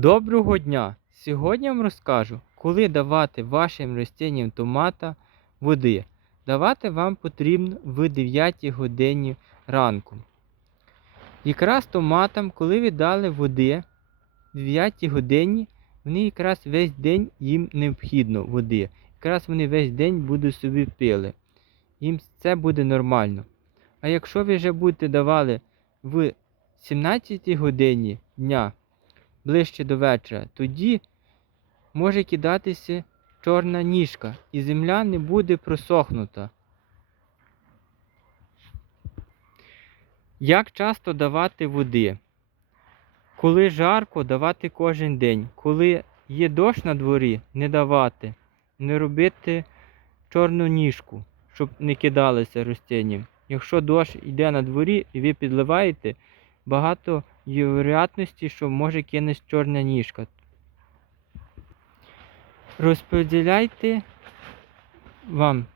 Доброго дня! Сьогодні я вам розкажу, коли давати вашим рослинням томата води. Давати вам потрібно в 9 годині ранку. Якраз томатам, коли ви дали води в 9 годині, вони якраз весь день їм необхідно води. Якраз вони весь день будуть собі пили. Їм це буде нормально. А якщо ви вже будете давали в 17 годині дня, ближче до вечора, тоді може кидатися чорна ніжка і земля не буде просохнута. Як часто давати води? Коли жарко, давати кожен день. Коли є дощ на дворі, не давати, не робити чорну ніжку, щоб не кидалися рослинні. Якщо дощ йде на дворі і ви підливаєте, багато є вероятності, що може кинуть чорна ніжка. Розподіляйте вам